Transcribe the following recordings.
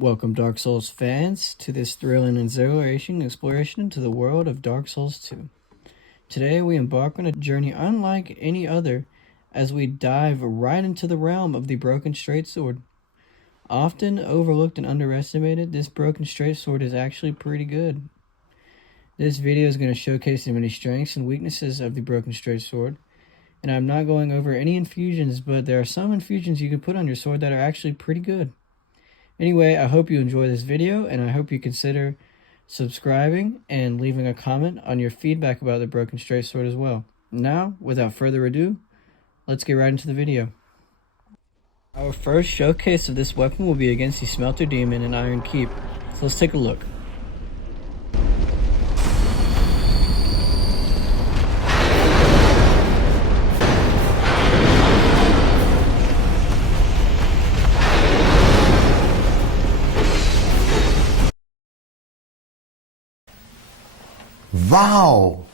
Welcome, Dark Souls fans, to this thrilling and exhilarating exploration into the world of Dark Souls 2. Today, we embark on a journey unlike any other as we dive right into the realm of the Broken Straight Sword. Often overlooked and underestimated, this Broken Straight Sword is actually pretty good. This video is going to showcase the many strengths and weaknesses of the Broken Straight Sword, and I'm not going over any infusions, but there are some infusions you can put on your sword that are actually pretty good. Anyway, I hope you enjoy this video, and I hope you consider subscribing and leaving a comment on your feedback about the Broken Straight Sword as well. Now, without further ado, let's get right into the video. Our first showcase of this weapon will be against the Smelter Demon in Iron Keep, so let's take a look. Wow!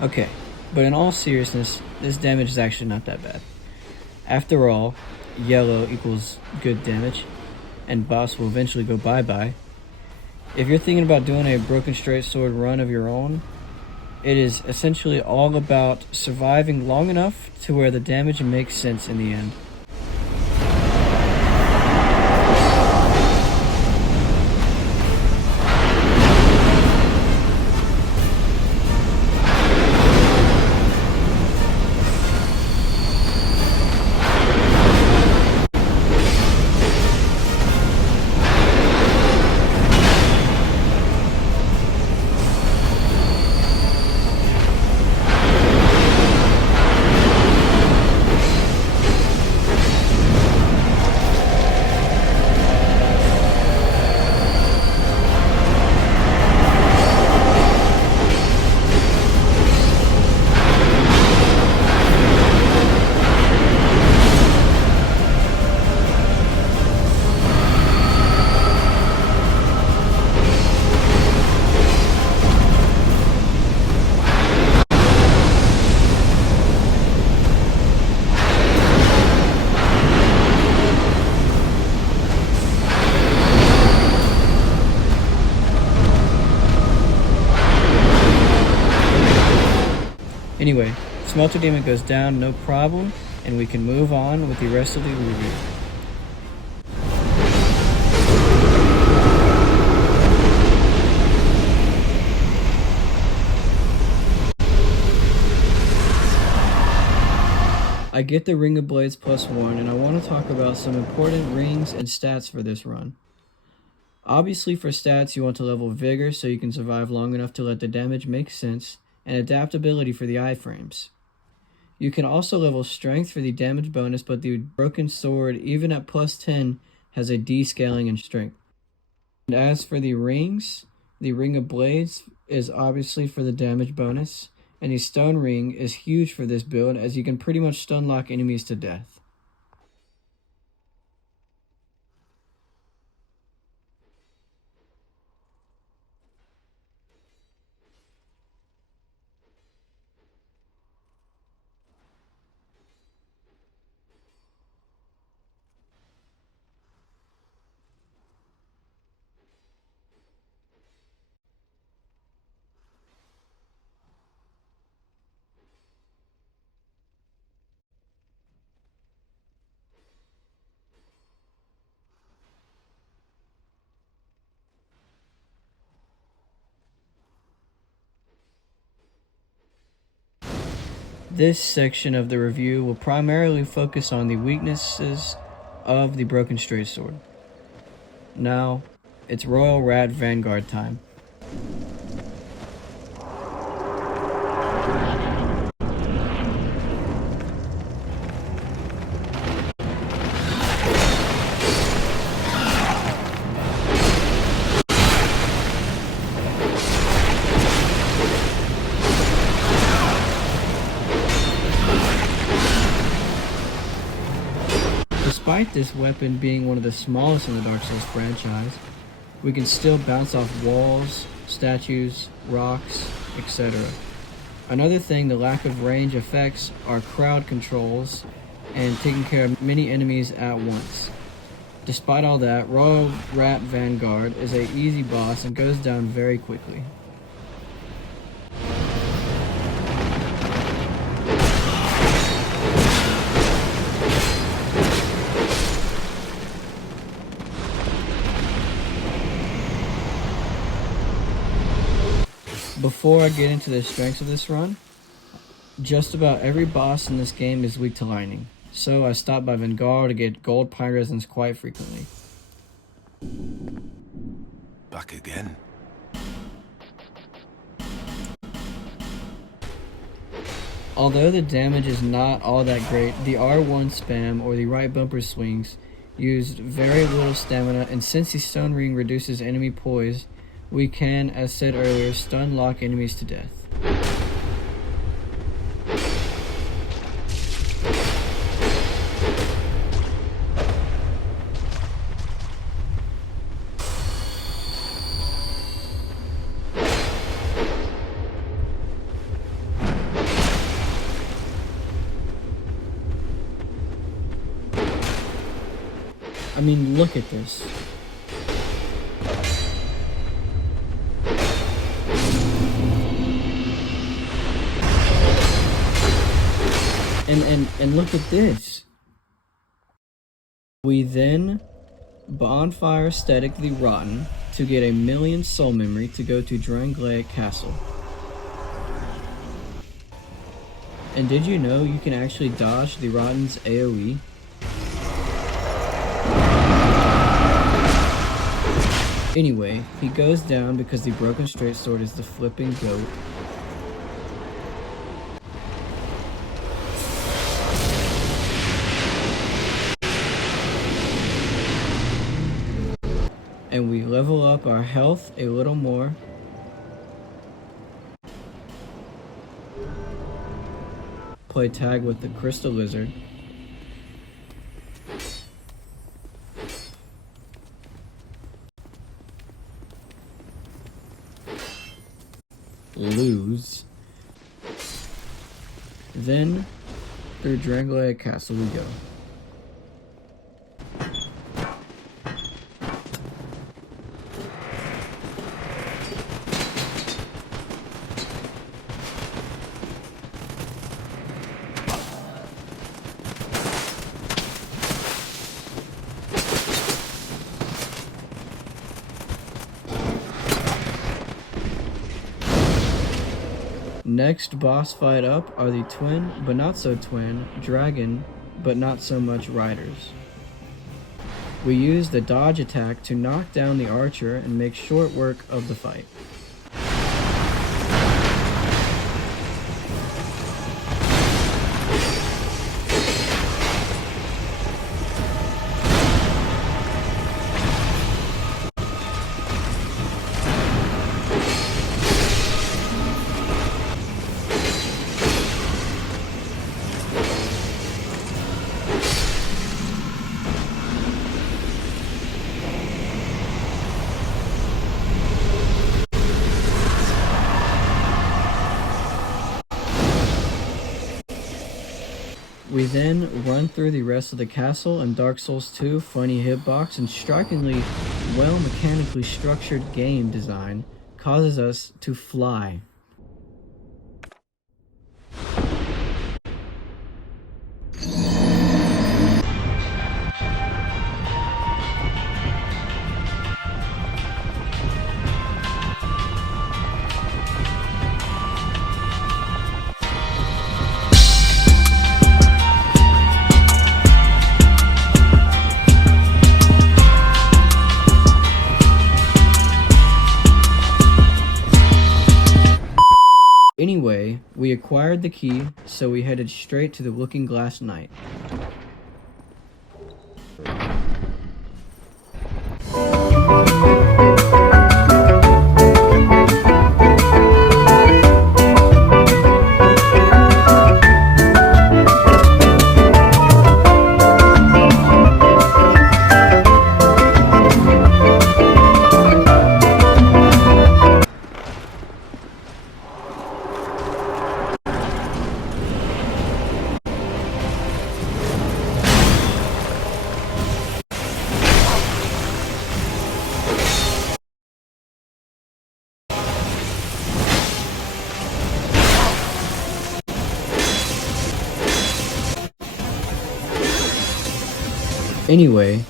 Okay, but in all seriousness, this damage is actually not that bad. After all, yellow equals good damage, and boss will eventually go bye-bye. If you're thinking about doing a Broken Straight Sword run of your own, it is essentially all about surviving long enough to where the damage makes sense in the end. Anyway, Smelter Demon goes down, no problem, and we can move on with the rest of the review. I get the Ring of Blades +1, and I want to talk about some important rings and stats for this run. Obviously for stats, you want to level Vigor so you can survive long enough to let the damage make sense, and adaptability for the iframes. You can also level Strength for the damage bonus, but the Broken Sword, even at +10, has a descaling in Strength. And as for the rings, the Ring of Blades is obviously for the damage bonus, and the Stone Ring is huge for this build as you can pretty much stun lock enemies to death. This section of the review will primarily focus on the weaknesses of the Broken Straight Sword. Now, it's Royal Rat Vanguard time. Despite this weapon being one of the smallest in the Dark Souls franchise, we can still bounce off walls, statues, rocks, etc. Another thing the lack of range affects are crowd controls and taking care of many enemies at once. Despite all that, Royal Rat Vanguard is a easy boss and goes down very quickly. Before I get into the strengths of this run, just about every boss in this game is weak to lightning, so I stop by Vanguard to get gold pine resins quite frequently. Back again. Although the damage is not all that great, the R1 spam or the right bumper swings used very little stamina, and since the stone ring reduces enemy poise, we can, as said earlier, stun lock enemies to death. I mean, look at this. And look at this. We then bonfire Static the Rotten to get 1,000,000 soul memory to go to Drangleic Castle. And did you know you can actually dodge the Rotten's AoE? Anyway, he goes down because the Broken Straight Sword is the flipping goat. And we level up our health a little more. Play tag with the Crystal Lizard. Lose. Then, through Drangleic Castle we go. Next boss fight up are the twin, but not so twin, dragon, but not so much riders. We use the dodge attack to knock down the archer and make short work of the fight. We then run through the rest of the castle, and Dark Souls 2 funny hitbox and strikingly well mechanically structured game design causes us to fly. Anyway, we acquired the key, so we headed straight to the Looking Glass Knight. Anyway,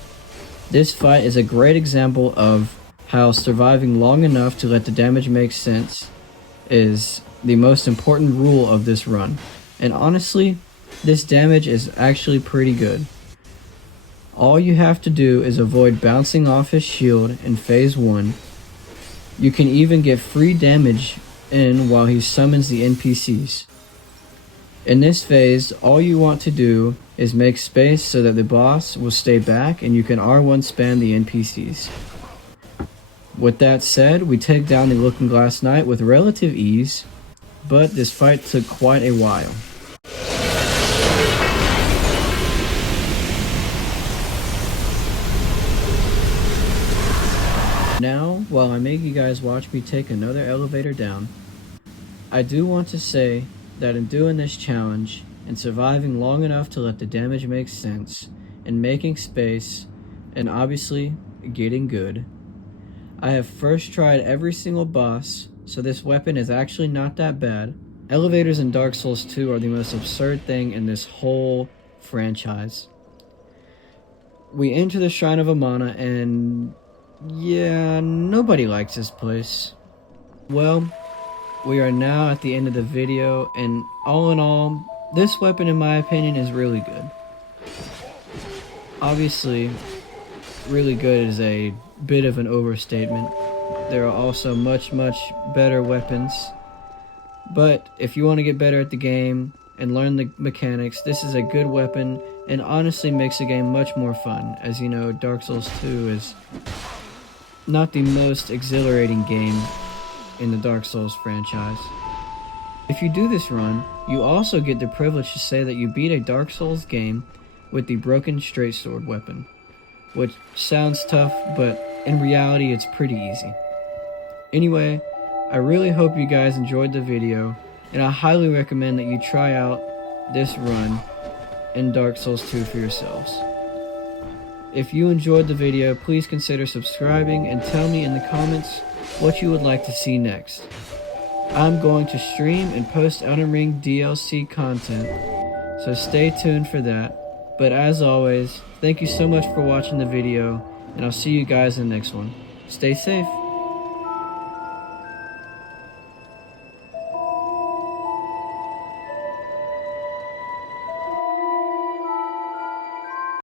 this fight is a great example of how surviving long enough to let the damage make sense is the most important rule of this run. And honestly, this damage is actually pretty good. All you have to do is avoid bouncing off his shield in phase 1. You can even get free damage in while he summons the NPCs. In this phase, all you want to do is make space so that the boss will stay back and you can R1 spam the NPCs. With that said, we take down the Looking Glass Knight with relative ease, but this fight took quite a while. Now, while I make you guys watch me take another elevator down, I do want to say that in doing this challenge, and surviving long enough to let the damage make sense, and making space, and obviously getting good, I have first tried every single boss, so this weapon is actually not that bad. Elevators in Dark Souls 2 are the most absurd thing in this whole franchise. We enter the Shrine of Amana and yeah, nobody likes this place. Well, we are now at the end of the video, and all in all, this weapon in my opinion is really good. Obviously, really good is a bit of an overstatement. There are also much better weapons. But if you want to get better at the game and learn the mechanics, this is a good weapon and honestly makes the game much more fun. As you know, Dark Souls 2 is not the most exhilarating game in the Dark Souls franchise. If you do this run, you also get the privilege to say that you beat a Dark Souls game with the broken straight sword weapon, which sounds tough, but in reality it's pretty easy. Anyway, I really hope you guys enjoyed the video, and I highly recommend that you try out this run in Dark Souls 2 for yourselves. If you enjoyed the video, please consider subscribing and tell me in the comments what you would like to see next. I'm going to stream and post Elden Ring DLC content, so stay tuned for that. But as always, thank you so much for watching the video, and I'll see you guys in the next one. Stay safe.